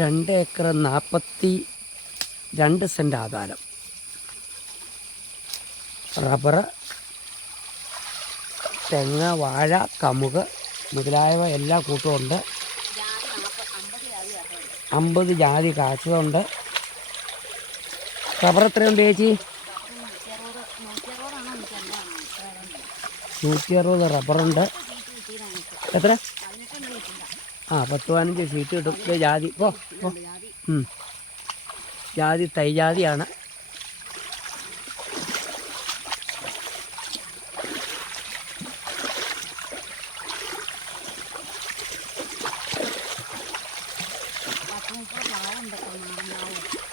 രണ്ട് ഏക്കർ നാൽപ്പത്തി രണ്ട് സെന്റ് ആധാരം റബ്ബർ തെങ്ങ് വാഴ കമുക് മുതലായവ എല്ലാ കൂട്ടമുണ്ട് അമ്പത് ജാതി കാച്ചതുണ്ട് റബ്ബർ എത്രയുണ്ട് ചേച്ചി? നൂറ്റി അറുപത് റബ്ബറുണ്ട്. എത്ര? ആ പത്ത് പതിനഞ്ച് സീറ്റ് കിട്ടും ഇത് ജാതി. പോ. ജാതി തൈ ജാതിയാണ്.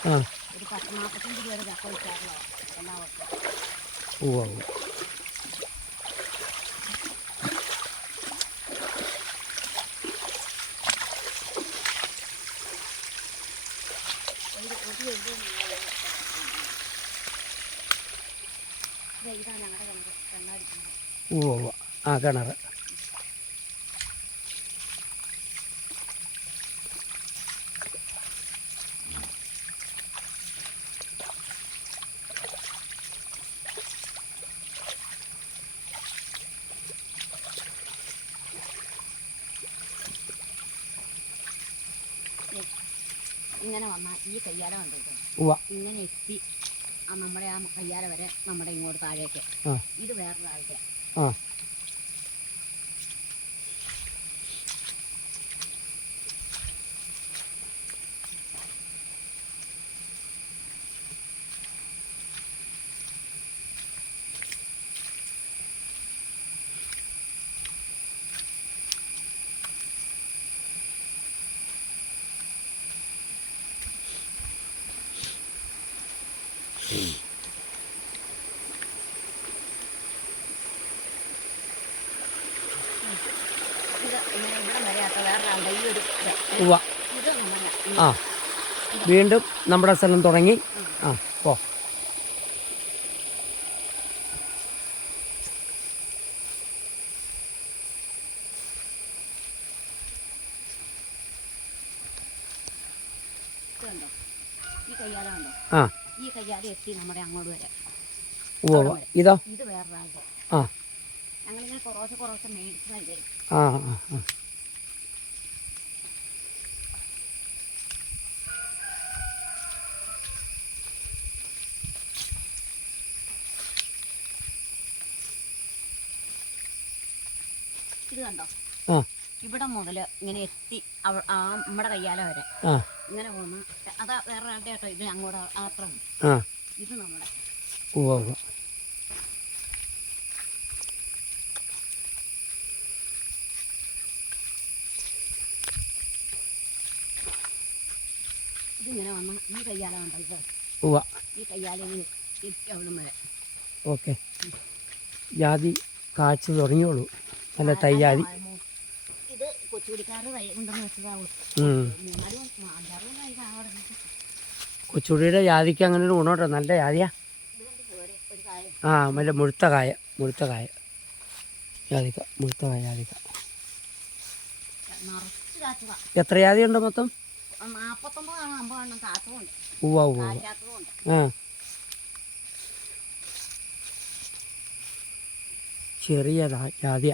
ആ. ഒരു പത്ത് നാൽപ്പത്തഞ്ച് പേര് ചക്ക വെച്ചാറല്ലോ എല്ലാ വർഷവും ഉവ്വ ഉവ്വ ഇത് ഇതാണ് ഞങ്ങളുടെ കിണറ് വെള്ളമടിക്കുന്നത് ഉവ്വ ഉവ്വ ആ കിണർ ഇങ്ങനെ വന്നാൽ ഈ കയ്യാല കണ്ടിട്ട് ഇങ്ങനെ എത്തി. ആ നമ്മുടെ ആ കയ്യാല വരെ നമ്മുടെ ഇങ്ങോട്ട് താഴേക്ക്. ഇത് വേറൊരാളുടെ ആ ഇത് ഇങ്ങനെ ഇവിടെ വരെ ആത്ത വേറൊരാളുടെ ഈ ഒരു ഇത്. ഉവ്വ. ആ. വീണ്ടും നമ്മുടെ സ്ഥലം തുടങ്ങി. ആ പോ. ആ. ഈ കയ്യാല എത്തി നമ്മുടെ അങ്ങോട്ട് വരെ. ഇതോ. ഇത് വേറൊരാളുടെ. ആ. ആ ആ ഇത് കണ്ടോ? ഇവിടെ മുതൽ ഇങ്ങനെ എത്തി ആ നമ്മുടെ കയ്യാല വരെ. ഇങ്ങനെ പോകുന്ന അതാ വേറെ ആളുടെ കേട്ടോ ഇത് അങ്ങോട്ട് അത്ര ആ. ഇത് നമ്മുടെ ഉവ്വ ഉവ്വ ഇതിങ്ങനെ വന്ന ഈ കയ്യാല കണ്ടോ ഇത് ഉവ്വ. ഈ കയ്യാല ഇങ്ങനെ വരെ ഓക്കെ. ജാതി കാഴ്ച തുടങ്ങിയോളൂ. നല്ല തയ്യാതി കൊച്ചുടിയുടെ ഇത് കൊച്ചുകുടിക്കാർ വെച്ചതാവും. ജാതിക്ക് അങ്ങനെ ഒരു ഗുണമുണ്ടോ? നല്ല ജാതിയാ. ആ നല്ല മുഴുത്ത കായ മുഴുത്ത കായ. ജാതിക്ക മുഴുത്ത കായ ജാതിക്ക. എത്ര ജാതി ഉണ്ട് മൊത്തം? നാൽപ്പത്തൊമ്പതാണ് അമ്പതെണ്ണം കാച്ചതുണ്ട് ഉവ്വ ഉവ്വ ഉവ്വ. കാച്ചാത്തതുണ്ട് ആ. ചെറിയ ജാതിയ.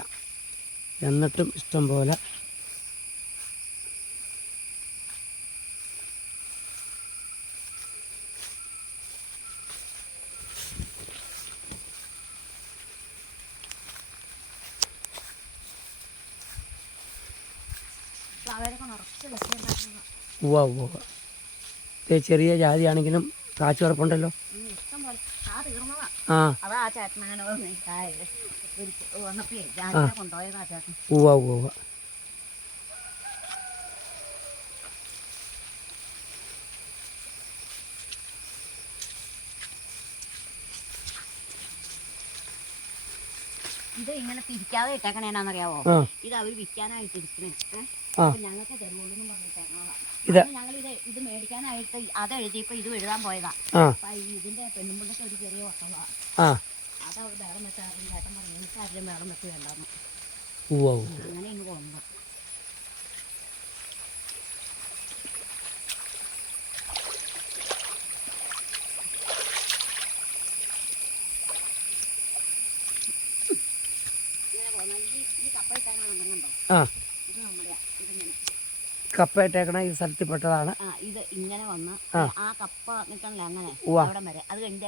എന്നിട്ടും ഇഷ്ടം പോലെ ഉവ്വ ഉവ്വ ചെറിയ ജാതിയാണെങ്കിലും കാച്ചു ഉറപ്പുണ്ടല്ലോ ആ. ഉവ്വ ഉവ്വ ഇത് ഇങ്ങനെ തിരിക്കാതെ ഇട്ടേക്കണേനാന്നറിയാവോ? ഇത് അവർ വിൽക്കാനായിട്ട് ഇരിക്കണേ. ഞങ്ങൾക്ക് തരുള്ളൂ ഇത്. ഇത് എഴുതാൻ പോയതാ. ഇതിന്റെ അത് അങ്ങനെ ആ. കപ്പയിട്ടേക്കണ ഈ സ്ഥലത്തിൽ പെട്ടതാണ്. ആ ഇത് ഇങ്ങനെ വന്ന് ആ. ആ കപ്പ നിൽക്കണല്ലേ അങ്ങനെ? ഉവ്വ. അവിടെ വരെ. അത് കഴിഞ്ഞ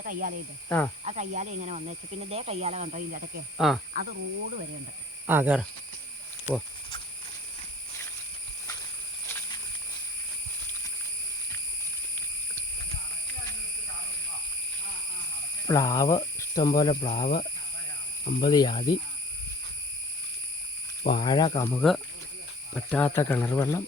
ആ ആ. കയ്യാല ഇങ്ങനെ വന്നേച്ചു പിന്നെ ഇതേ കയ്യാല കണ്ടോ ഇതിന്റെ ഇടയ്ക്ക് ആ. അത് റോഡ് വരെ ഉണ്ട്. ആ കയറ ഓ പ്ലാവ് ഇഷ്ടംപോലെ പ്ലാവ്. അമ്പത് ജാതി. വാഴ കമുക്. പറ്റാത്ത കിണർ വെള്ളം.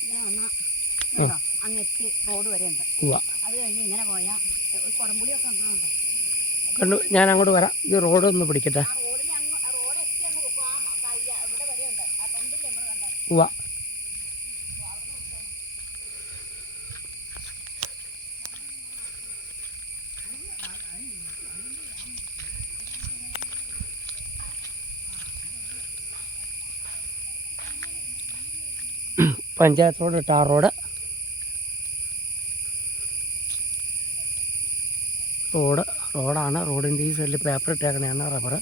ഇങ്ങനെ വന്നാ കേട്ടോ അങ്ങ് എത്തി റോഡ് വരെ ഉണ്ട്. അത് കഴിഞ്ഞ് ഇങ്ങനെ പോയാൽ ഒരു കുടംപുളിയൊക്കെ ഉണ്ടാകുന്നുണ്ടോ കണ്ടു ഞാൻ അങ്ങോട്ട് വരാം. ഈ റോഡ് ഒന്ന് പിടിക്കട്ടെ. ഉവ്വ. Panchayat road tar road. Road. റോഡാണ് റോഡിന്റെ ഈ സൈഡിൽ പേപ്പർ ഇട്ടേക്കണതാണ് റബ്ബർ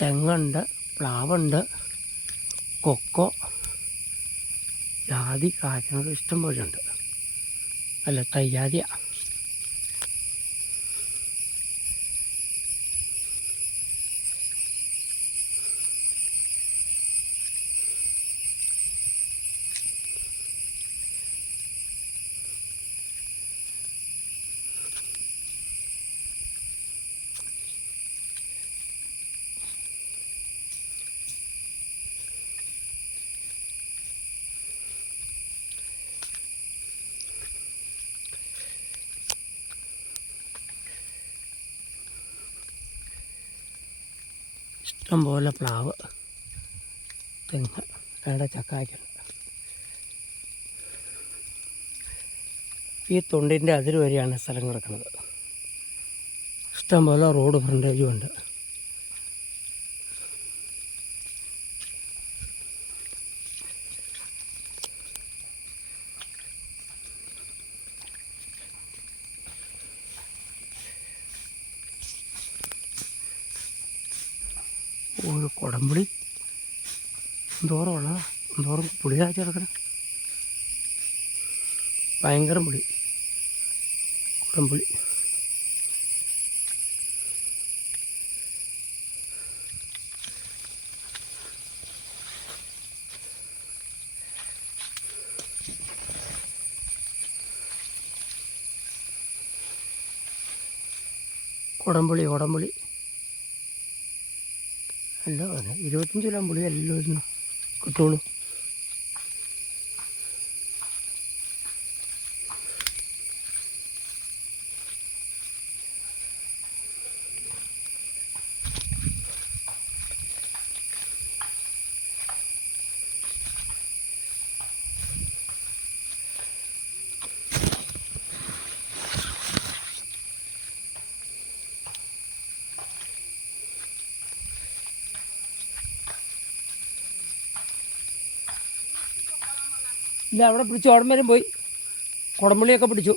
തെങ്ങുണ്ട് പ്ലാവുണ്ട് കൊക്കോ ജാതി കായ്ക്കുന്നത് ഇഷ്ടം പോലെ ഉണ്ട് അല്ല തയ്യാതിയ. ഇഷ്ടം പോലെ പ്ലാവ്. തെങ്ങ് അവിടെ ചക്കായ്ക്കുണ്ട് ഈ തൊണ്ടിന്റെ അതിര് വരെയാണ് സ്ഥലം കിടക്കുന്നത്. ഇഷ്ടംപോലെ റോഡ് ഫ്രണ്ടേജും ഉണ്ട് ഒരു കുടംപുളി എന്തോരം ഉള്ളതാ എന്തോരം പുളി കാഴ്ച കിടക്കണം ഭയങ്കര പുളി. കുടംപുളി കുടംപുളി കുടംപുളി എല്ലാം ഇരുപത്തഞ്ച് കിലോ പുളി എല്ലാം കിട്ടുള്ളൂ. ഇല്ല അവിടെ പിടിച്ചു ഓടമ്പരം പോയി. കുടമ്പുള്ളിയൊക്കെ പിടിച്ചു.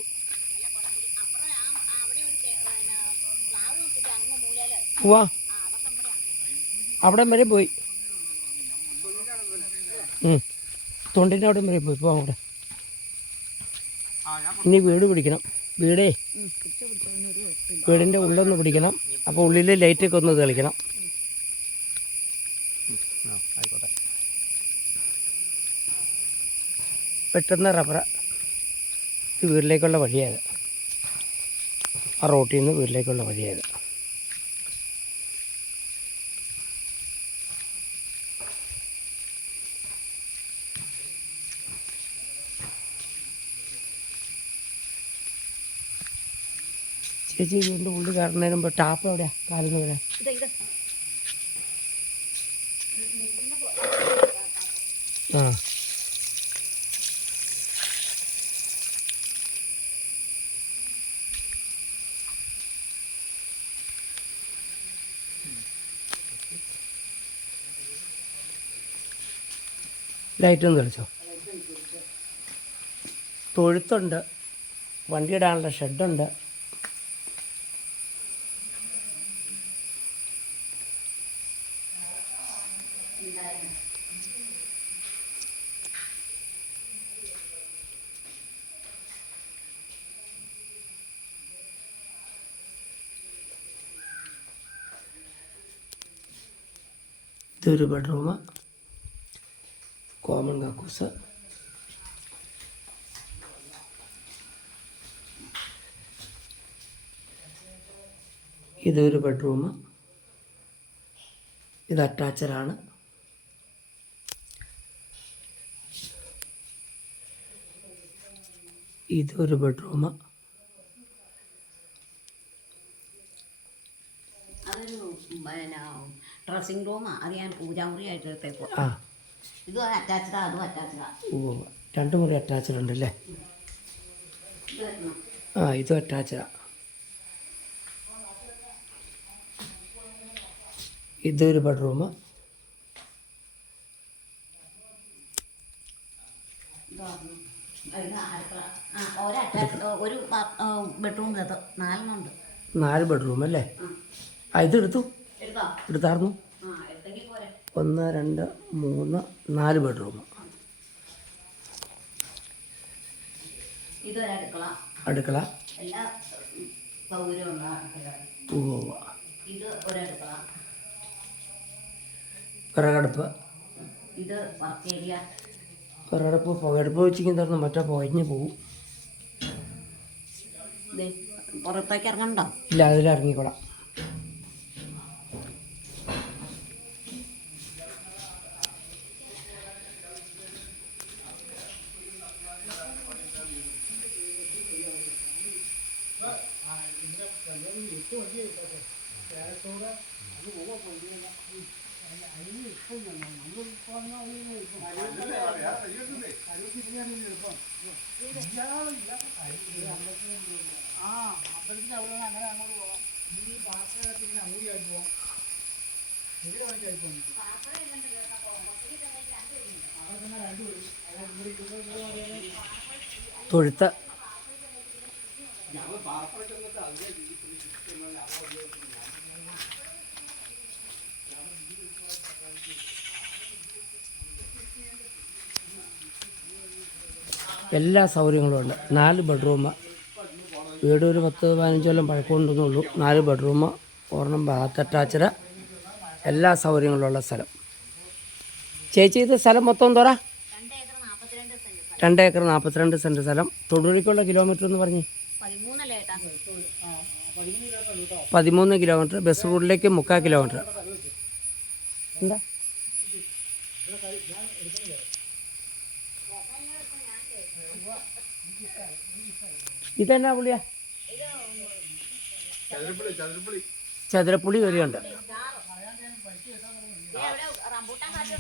പോവാ അവിടെ വരെ പോയി. തൊണ്ടിന്റെ അവിടെ വരെ പോയി. പോവാം അവിടെ. ഇനി വീട് പിടിക്കണം. വീടേ. വീടിന്റെ ഉള്ളൊന്ന് പിടിക്കണം. അപ്പോൾ ഉള്ളിൽ ലൈറ്റൊക്കെ ഒന്ന് തെളിക്കണം. പെട്ടെന്ന് റബ്ബർ ഇത് വീട്ടിലേക്കുള്ള വഴിയായത്. ആ റോട്ടിൽ നിന്ന് വീട്ടിലേക്കുള്ള വഴിയായത്. ചേച്ചി ഇതിന്റെ ഉള്ളിൽ കയറുന്നതിന് മുമ്പ് ടാപ്പ് എവിടെയാ? കാലുന്ന എവിടെയാ ലൈറ്റ് ഒന്ന് തെളിച്ചോ? തൊഴുത്തുണ്ട്. വണ്ടി ഇടാനുള്ള ഷെഡുണ്ട്. ഇതൊരു ബെഡ്റൂം കോമൺ കക്കൂസ്. ഇതൊരു ബെഡ്റൂം. ഇത് അറ്റാച്ചഡാണ് ഇതൊരു ബെഡ്റൂം. ഡ്രസ്സിംഗ് റൂമാ. അത് ഞാൻ പൂജാമുറിയായിട്ട് എടുത്തേക്കും ആ. ഇതും അറ്റാച്ചഡാ അതും അറ്റാച്ചഡാ ഓ രണ്ട് മുറി അറ്റാച്ചഡ് ഉണ്ടല്ലേ. ആ ഇതും അറ്റാച്ചഡാ ഇതൊരു ബെഡ്റൂം ഒരു ബെഡ്റൂം നാലെണ്ണമുണ്ട് നാല് ബെഡ്റൂം അല്ലേ? ആ. ഇതെടുത്തു എടുത്തോ. എടുത്തായിരുന്നു ഒന്ന് രണ്ട് മൂന്ന് നാല് ബെഡ്റൂം. അടുക്കള. വെച്ചിരിക്കുന്ന എല്ലാ മറ്റേ പുകഞ്ഞ് ഉണ്ട് പുറത്തേക്ക് അടുക്കള ഇല്ല ഇത് ഇറങ്ങിക്കോളാം തൊഴുത്ത്. എല്ലാ സൗകര്യങ്ങളും ഉണ്ട്. നാല് ബെഡ്റൂം വീട് ഒരു പത്ത് പതിനഞ്ച് കൊല്ലം പഴക്കമുണ്ടെന്നുള്ളൂ. നാല് ബെഡ്റൂം ഒരെണ്ണം ബാത്ത് അറ്റാച്ചഡ് എല്ലാ സൗകര്യങ്ങളുള്ള സ്ഥലം. ചേച്ചി ഇത് സ്ഥലം മൊത്തം തോറാ രണ്ട് ഏക്കർ നാൽപ്പത്തിരണ്ട് സെന്റ് സ്ഥലം. തൊടുപുഴയ്ക്കുള്ള കിലോമീറ്റർ എന്ന് പറഞ്ഞ്? പതിമൂന്ന് കിലോമീറ്റർ. ബസ് റൂട്ടിലേക്ക് മുക്കാൽ കിലോമീറ്റർ എന്താ? ഇതെന്നാ പുള്ളിയാ? ചതുരപ്പുളി വരെയുണ്ട്